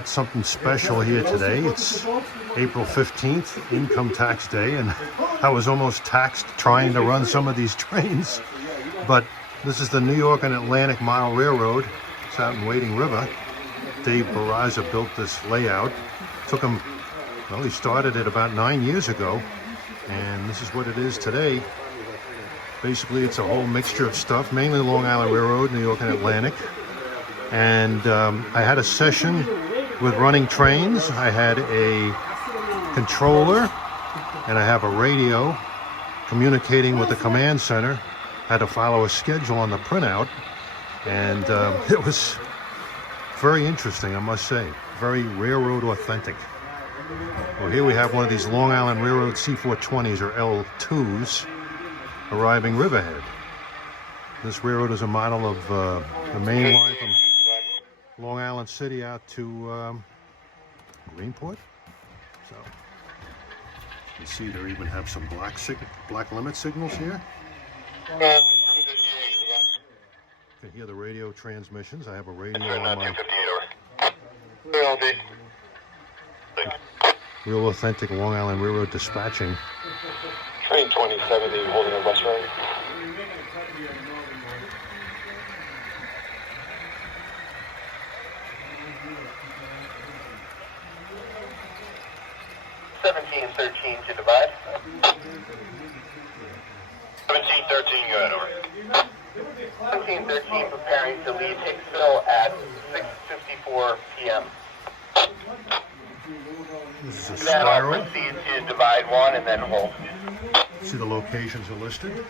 got something special here today. It's April 15th, income tax day, and I was almost taxed trying to run some of these trains. But this is the New York and Atlantic Mile Railroad. It's out in Wading River. Dave Barraza built this layout. Took him, well, he started it about 9 years ago, and this is what it is today. Basically, it's a whole mixture of stuff, mainly Long Island Railroad, New York and Atlantic. And I had a session with running trains. I had a controller, and I have a radio communicating with the command center. Had to follow a schedule on the printout, and it was very interesting, I must say. Very railroad authentic. Well, here we have one of these Long Island Railroad C420s, or L2s, arriving Riverhead. This railroad is a model of the main line from Long Island City out to Greenport. So you see they even have some black limit signals here. You can hear the radio transmissions. I have a radio on my real authentic Long Island Railroad dispatching. Train 2070 holding a bus ride. To divide. 1713, go ahead, over. 1713 preparing to leave Hicksville at 6:54 p.m. This is a spiral. Proceed to divide 1 and then hold. See the locations are listed.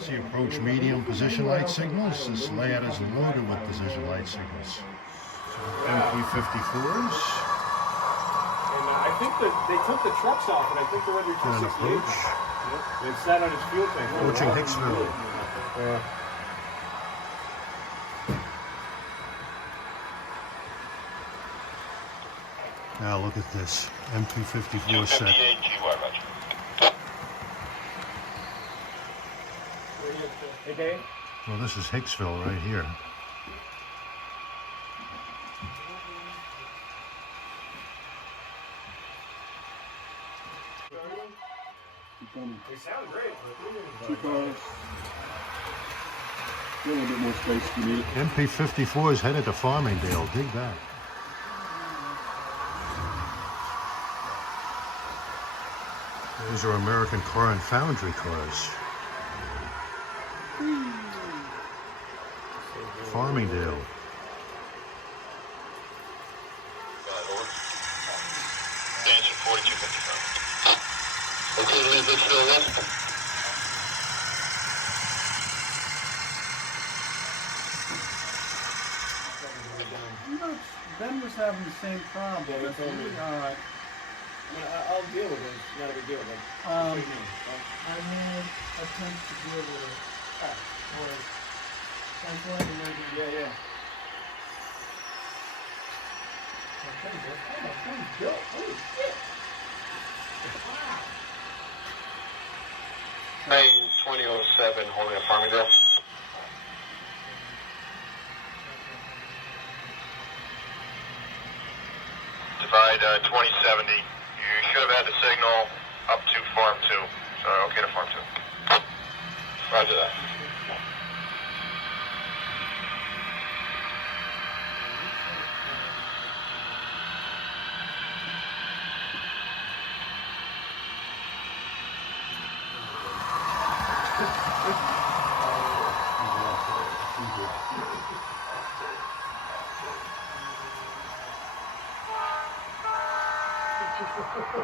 See approach medium position light signals. This layout is loaded with position light signals. So MP54s. I think that they took the trucks off, and I think they're under 268. Approach. Yep. They've sat on its fuel tank. Approaching Hicksville. Yeah. Now look at this MP54 set. Hey, Dave? Well, this is Hicksville right here. They sound great. Two cars. A little bit more space if you need it. MP54 is headed to Farmingdale. Dig that. These are American Car and Foundry cars. Farmingdale. Station 4255. Okay, leave Hicksville west. Ben was having the same problem. Yeah, he told me. I'll deal with it. It's not a big deal. I had attempts to deal with it. I'm going to maybe. Yeah. Holy shit! Wow. Train 2007 holding at Farmingdale. Divide 2070. You should have had the signal up to Farm 2. So, okay to Farm 2. Roger that.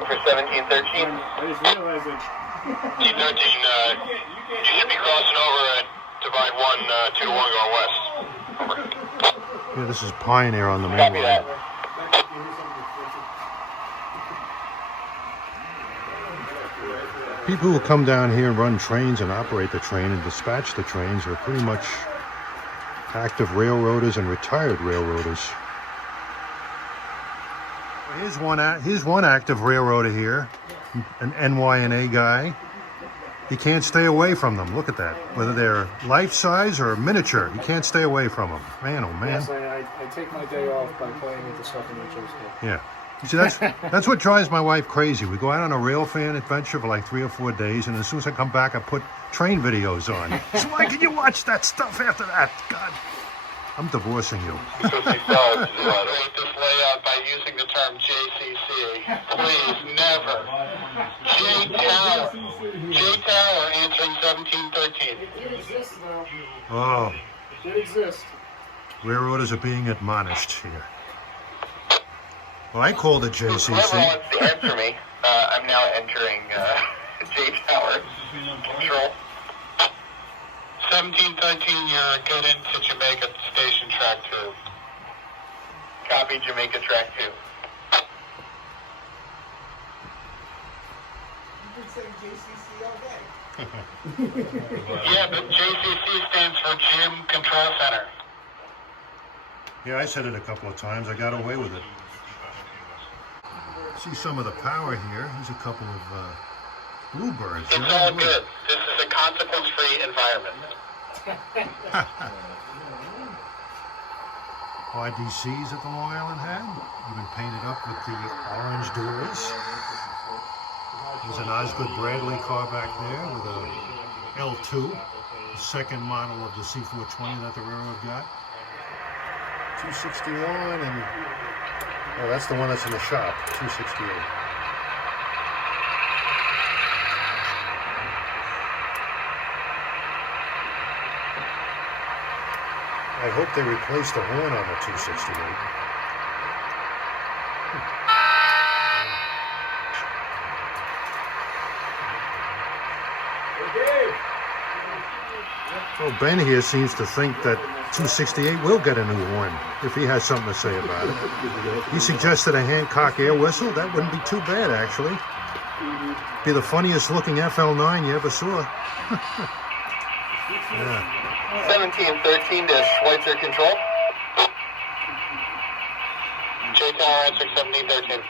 For 1713. I just realized that. T13, you should be crossing over at Divide 1, 2 to 1 going west. Over. Yeah, this is Pioneer on the main Copy line. that. People who come down here and run trains and operate the train and dispatch the trains are pretty much active railroaders and retired railroaders. Here's one active railroader here, an NY&A guy. You can't stay away from them. Look at that. Whether they're life-size or miniature, you can't stay away from them. Man, oh man. Yes, I take my day off by playing with the stuff in the joystick. Yeah. You see, that's what drives my wife crazy. We go out on a rail fan adventure for like 3 or 4 days, and as soon as I come back, I put train videos on. So why can you watch that stuff after that? God, I'm divorcing you. Create this layout by using the term JCC. Please, never. J-Tower answering 1713. It exists now. Oh, It exists. railroaders are being admonished here. Well, I called it Whoever JCC. wants to answer me, I'm now entering J-Tower control. 1713, you're good into Jamaica Station Track 2. Copy Jamaica Track 2. You can say JCC all day. Yeah, but JCC stands for Jim Control Center. Yeah, I said it a couple of times. I got away with it. See some of the power here. There's a couple of bluebirds. It's all good. This is a consequence-free environment. RDCs at the Long Island had, even painted up with the orange doors. There's an Osgood Bradley car back there with a L2, the second model of the C420 that the railroad got. 261 and, oh, that's the one that's in the shop, 268. I hope they replaced the horn on the 268. Well, Ben here seems to think that 268 will get a new horn if he has something to say about it. He suggested a Hancock air whistle. That wouldn't be too bad, actually. Be the funniest looking FL9 you ever saw. Yeah. 1713 to Schweitzer Control. J-Tower answering 1713.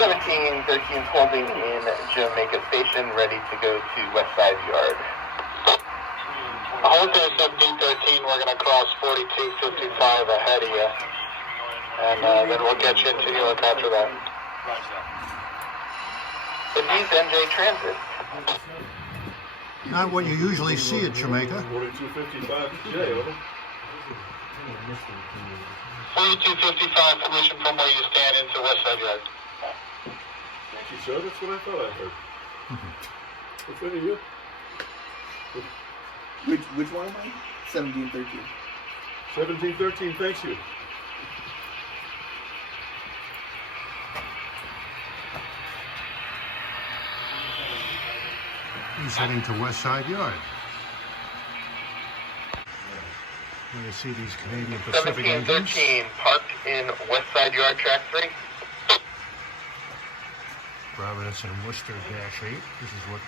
1713 holding in Jamaica Station, ready to go to West Side Yard. Hold there 1713, we're going to cross 4255 ahead of you. And then we'll get you into New York after that. It needs NJ Transit. Not what you usually see at Jamaica. 4255 J, over. 4255, permission from where you stand into West Side Yard. Thank you, sir. That's what I thought I heard. What's in here? Which one am I? 1713. 1713, thanks you. He's heading to West Side Yard. You see these Canadian Pacific engines. 1713, parked in West Side Yard, Track 3. Providence and Worcester -8. This is what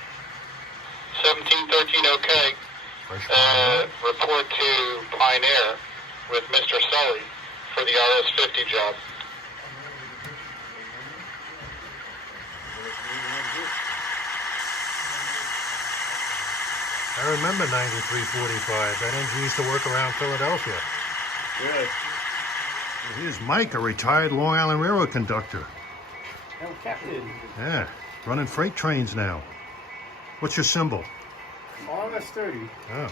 1713, okay. fresh Report to Pioneer with Mr. Sully for the RS-50 job. I remember 9345. That engine used to work around Philadelphia. Yes. Here's Mike, a retired Long Island Railroad conductor. El Captain. Yeah, running freight trains now. What's your symbol? RS-30. Oh.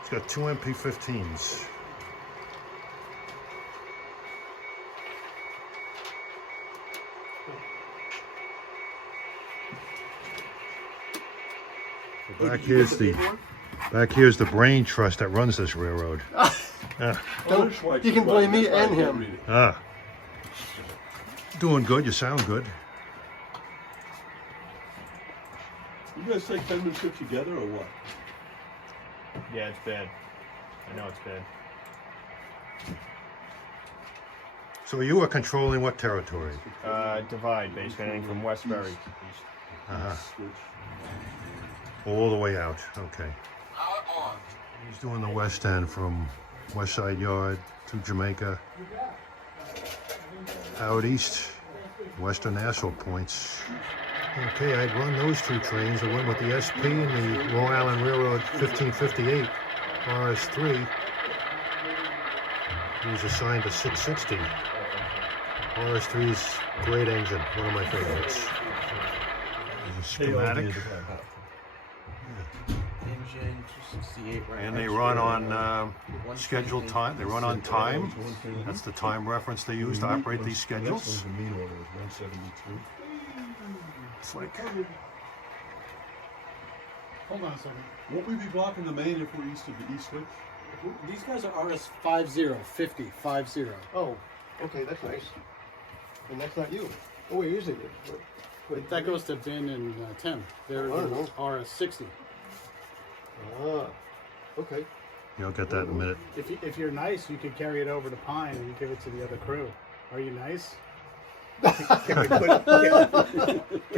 It's got 2 MP15s. Back here's the brain trust that runs this railroad. You can blame me and him. Ah. Doing good, you sound good. You guys take penmanship together or what? Yeah, it's bad. I know it's bad. So you are controlling what territory? Divide, basically, anything from Westbury. Uh-huh. Switch. All the way out, okay. He's doing the west end from West Side Yard to Jamaica. Out east, Western Nassau points. Okay, I'd run those two trains. I went with the SP and the Long Island Railroad 1558 RS3. He was assigned to 660. RS3's great engine, one of my favorites. There's a schematic. Engine 268 right. And they run on scheduled time. They run on time. That's the time reference they use to operate these schedules. The mean order was 172. It's like, Hold on a second. Won't we be blocking the main if we're east of the east switch? These guys are RS 50, 50. Oh, okay, that's nice. And that's not you. Oh, wait, is it? Wait, That goes to Ben and Tim. They're I don't know. RS 60. Ah, okay. you'll get that in a minute. If you're nice, you could carry it over to Pine and you give it to the other crew. Are you nice? Can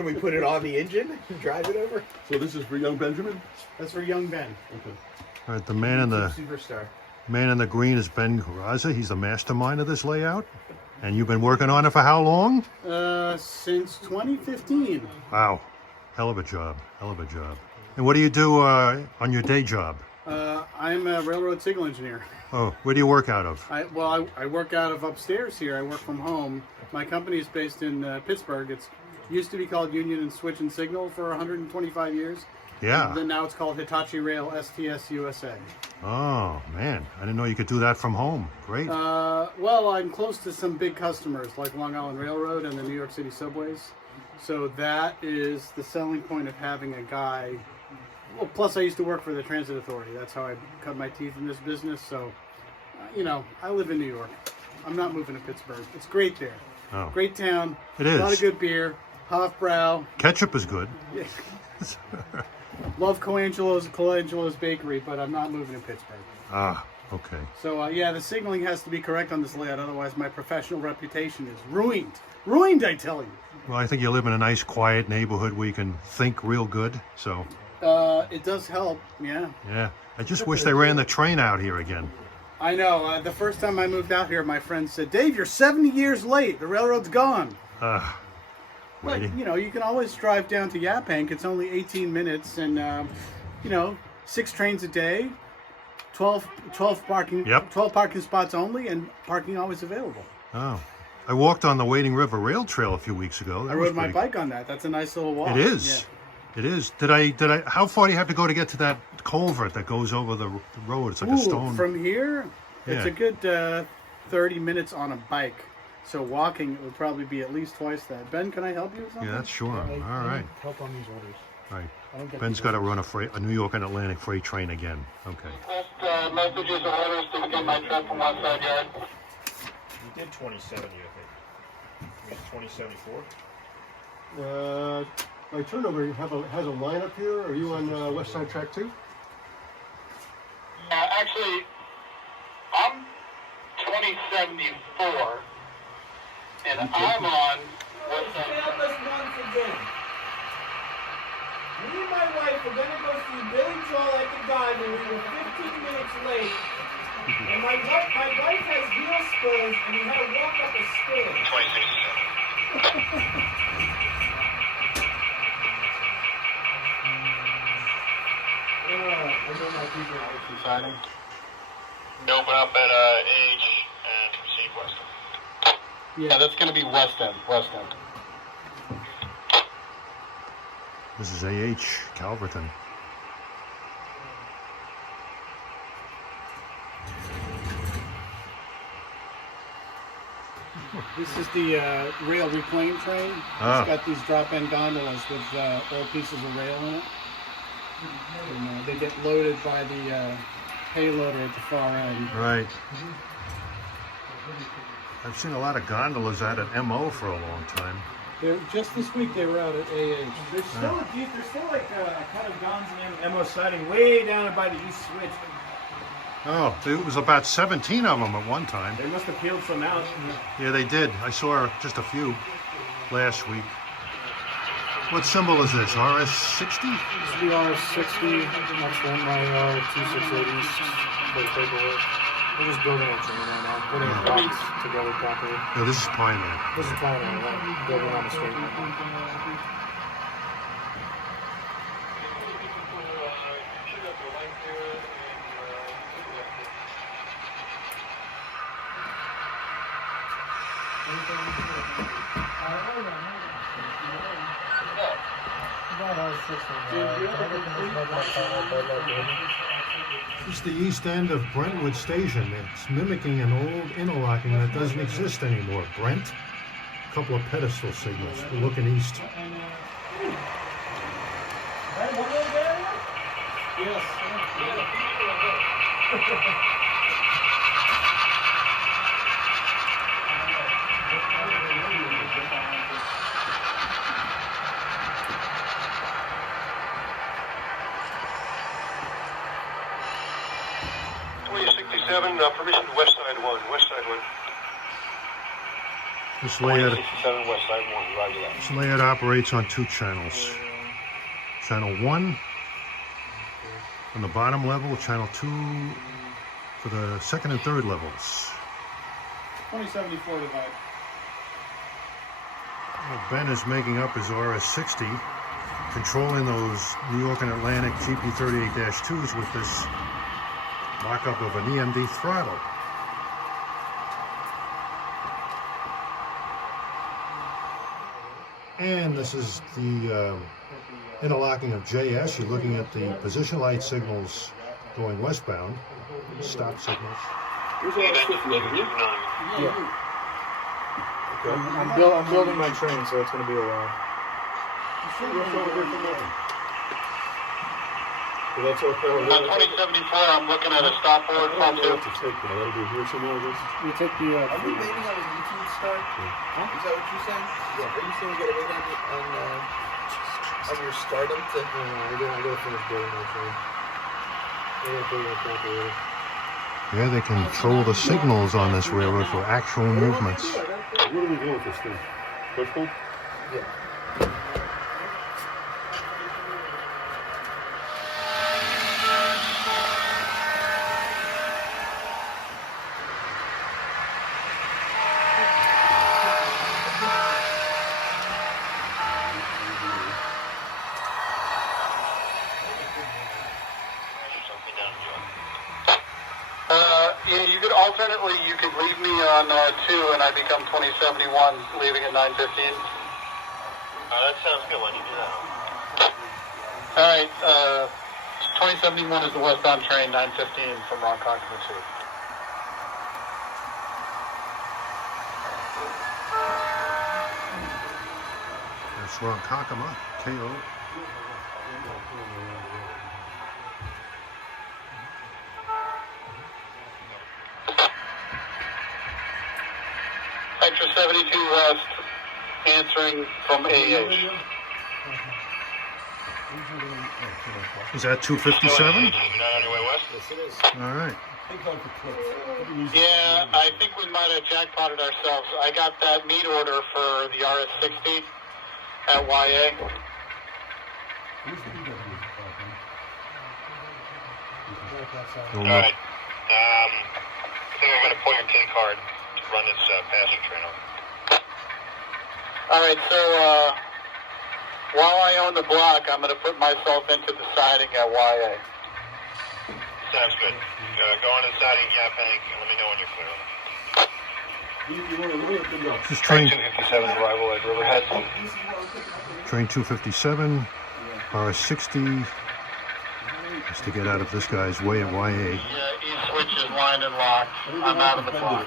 we put it on the engine and drive it over? So this is for young Benjamin? That's for young Ben. Okay. All right, the man in the Superstar. green is Ben Garraza. He's the mastermind of this layout. And you've been working on it for how long? Since 2015. Wow, hell of a job, hell of a job. And what do you do on your day job? I'm a railroad signal engineer. Oh, where do you work out of? I work out of upstairs here. I work from home. My company is based in Pittsburgh. It's used to be called Union and Switch and Signal for 125 years. Yeah. Then now it's called Hitachi Rail STS USA. Oh, man, I didn't know you could do that from home. Great. Well, I'm close to some big customers like Long Island Railroad and the New York City subways. So that is the selling point of having a guy. Well, plus I used to work for the Transit Authority. That's how I cut my teeth in this business. So, I live in New York. I'm not moving to Pittsburgh. It's great there. Oh. Great town. It A lot is. of good beer. Hofbrau. Ketchup is good. Love Colangelo's Bakery, but I'm not moving to Pittsburgh. Ah, okay. So, the signaling has to be correct on this layout. Otherwise, my professional reputation is ruined. Ruined, I tell you. Well, I think you live in a nice, quiet neighborhood where you can think real good. So, It does help, yeah. yeah. I just wish they ran the train out here again. I know. The first time I moved out here, my friend said, "Dave, you're 70 years late. The railroad's gone." But, Waiting. you can always drive down to Yaphank. It's only 18 minutes and, 6 trains a day, 12 parking, Yep. 12 parking spots only, and parking always available. Oh. I walked on the Wading River Rail Trail a few weeks ago. That I was rode my pretty- bike on that. That's a nice little walk. It is. It is. Did I, how far do you have to go to get to that culvert that goes over the road? It's like a stone. From here, it's Yeah. a good 30 minutes on a bike. So walking, it would probably be at least twice that. Ben, can I help you with something? Yeah, that's sure. All right. Help on these orders. All right. I don't get Ben's these got to run a New York and Atlantic freight train again. Okay. Last messages and orders to begin my trip from West Side Yard. You did 2070, I think. You did 2074? My turnover has a line up here. Are you on West Side Track 2? Actually, I'm 2074, and I'm on West Side. Help us once again. Me and my wife were gonna go see Billy Joel at the garden. We were 15 minutes late. And my wife has heel spurs and we had to walk up a stairs. 2067. I know my people are Deciding. Open up at AH and proceed west end. Yeah, that's going to be west end. West end. This is AH Calverton. This is the rail reclaim train. Ah. It's got these drop-in gondolas with old pieces of rail in it. And, they get loaded by the payloader at the far end. Right. I've seen a lot of gondolas out at MO for a long time. Just this week they were out at AH. There's still like a cut of guns and MO siding way down by the east switch. Oh, there was about 17 of them at one time. They must have peeled some out. Yeah, they did. I saw just a few last week. What symbol is this? RS60? This is the R60. Next one, my 2680s for the paperwork. We're just building a train right now, putting blocks together properly. No, this is Pineland. This is Pineland, right? Building on the street. This is the east end of Brentwood Station. It's mimicking an old interlocking that doesn't exist anymore. Brent, a couple of pedestal signals. We're looking east. Yes. 2067, permission to west side 1. West side 1. This layout, 2067, west side 1. Roger that. this layout operates on two channels. Channel 1 on the bottom level, channel 2 for the second and third levels. 2074 divide. What Ben is making up his RS-60, controlling those New York and Atlantic GP38-2s with this mock-up of an EMD throttle. And this is the interlocking of JS. You're looking at the position light signals going westbound, stop signals. Here's all the stuff over here. Yeah. Okay. I'm building my train, so it's going to be a while. What's over here from there? So that's our power. 2074, I'm looking at a stop forward I pump don't know 2. what to take now. That'll be here somewhere, I guess. We take the. Are we waiting on a YouTube start? Is that what you're saying? Yeah. Are you saying we got to wait on your stardom to? I gotta finish building my train. I gotta build my proper way. Yeah, they control the signals on this railroad for actual movements. Where do we go with this thing? Push pull? Yeah. Yeah, you could alternately, you could leave me on 2 and I become 2071, leaving at 9:15. That sounds good. Why don't you do that? All right, 2071 is the westbound train, 9:15 from Ronkonkoma to 2. That's Ronkonkoma, KO. Extra 72 west, answering from AH. Is that 257? Not on your way west? Yes, it is. All right. Yeah, I think we might have jackpotted ourselves. I got that meat order for the RS-60 at YA. Go All up. right. I think I'm going to pull your tin card to run this passenger train over. All right, so while I own the block, I'm going to put myself into the siding at YA. Sounds good. Go on the siding, gap bank, and let me know when you're clear. You want to look at the go? This is train 257 arrival at Riverhead. train 257, RS-60. Just to get out of this guy's way at YA. Yeah, east switch is lined and locked. I'm out of the block.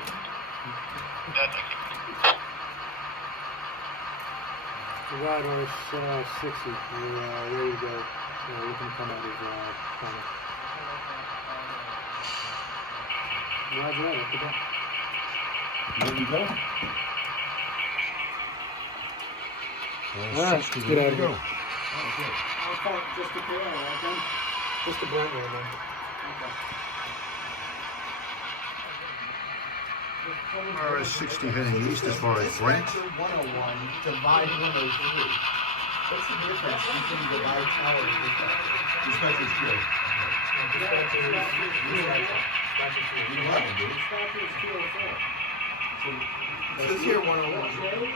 Divide on 60. Ready to go. We can come out of corner. Roger that. Look at that. There you go. All right, let's get out of here. I'll call it just a clear, right then? Just a blunt one, man. RS-60 heading east as far as Brent. 101 divide 103. What's the difference between divide tower and dispatcher's field? It says here 101. J is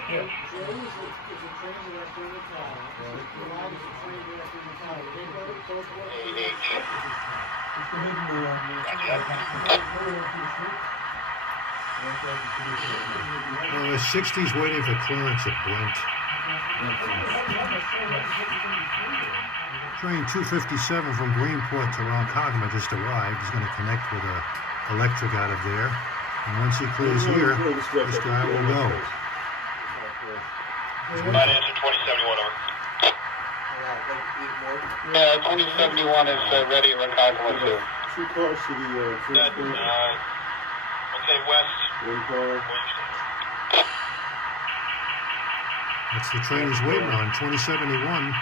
a train director in the tower. Y is a train director in the tower. They go to both ways. The 60's waiting for clearance at Brent. Train 257 from Greenport to Ronkonkoma just arrived. He's going to connect with a electric out of there. And once he clears here, this guy will go. Line answer 2071 over. Yeah, 2071 is ready at Ronkonkoma too. 2 cars to the first station. Okay, west. 1 car. That's the train he's waiting on, 2071.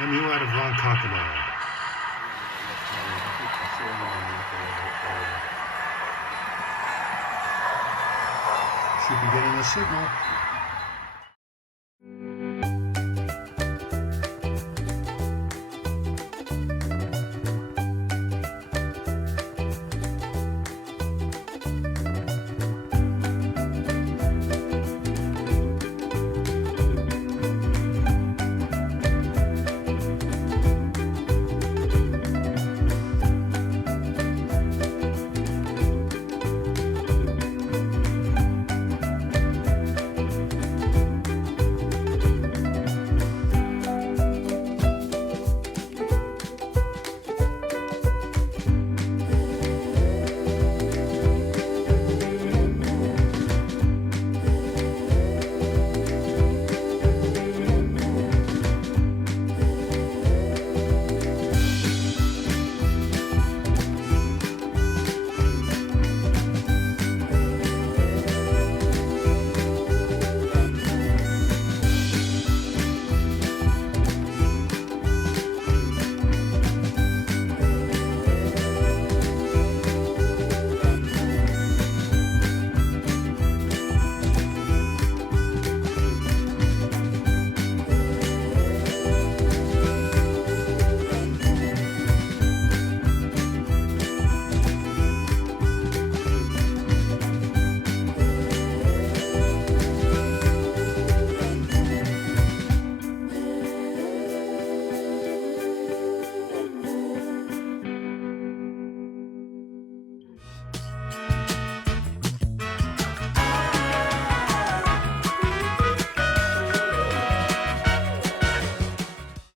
MU out of Ronkonkoma. Should be getting a signal.